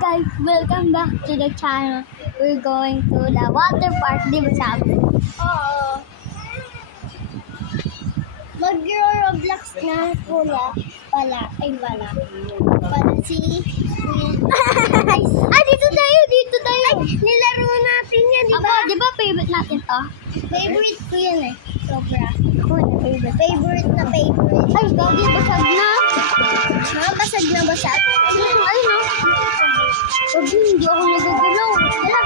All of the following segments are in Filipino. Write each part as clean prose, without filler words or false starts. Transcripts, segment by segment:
guys, welcome back to the channel. We're going to the water park, di ba sabi? Oo. Mag-Roblox na pula. Pala si Dito tayo. Ay, nilaro natin yan, di Ako, ba? di ba favorite natin to? Favorite ko yan eh. Sobra. Ako, favorite. Favorite na favorite. Ay, gagi, basag na. Ha? Basag na basag? Ay, no. Gagi, hindi ako nagagalaw. Wala.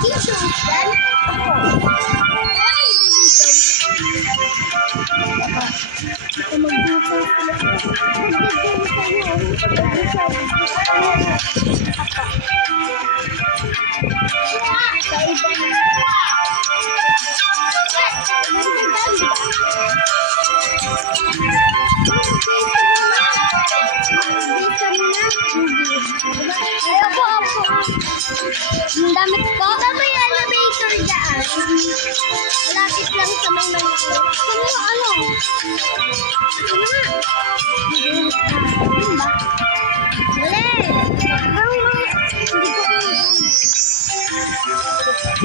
Tissues yan? Ako. Ito mag-dito sila. Sa iba na. Ayoko. Ang damit ko. Ito may elevator dyan. Malapit lang sa may manito. Ano? Ano nga? Ano ba?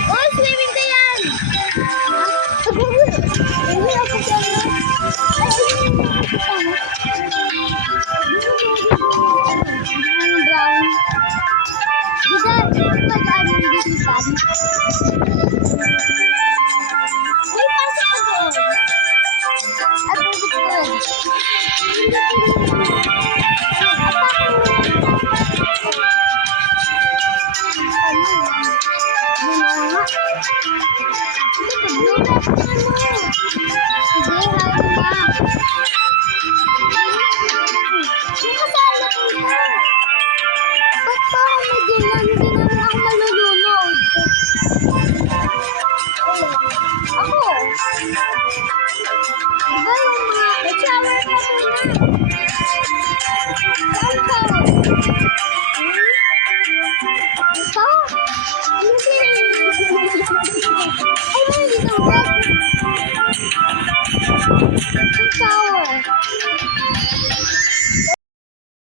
Oh, swimming ka yan! Hindi ako dyan. Ang brown. Dito, pag-ano yung bilisan. Uy, pasok ka doon. At hindi ko yun. Shower.